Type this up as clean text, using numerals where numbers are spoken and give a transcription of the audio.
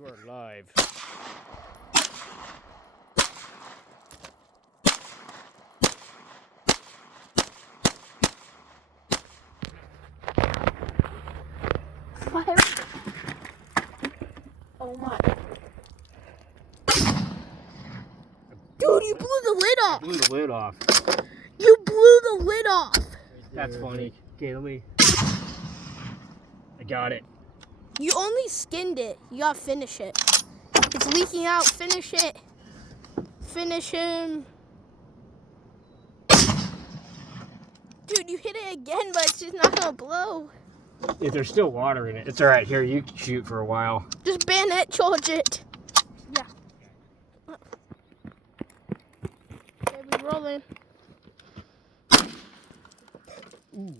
You are live. Oh my. Dude, you blew the lid off. Blew the lid off. You blew the lid off. That's funny. Okay, let me. I got it. You only skinned it. You gotta finish it. It's leaking out. Finish it. Finish him. Dude, you hit it again, but it's just not gonna blow. If there's still water in it, it's all right. Here, you can shoot for a while. Just bayonet charge it. Yeah. Okay, we rolling. Ooh.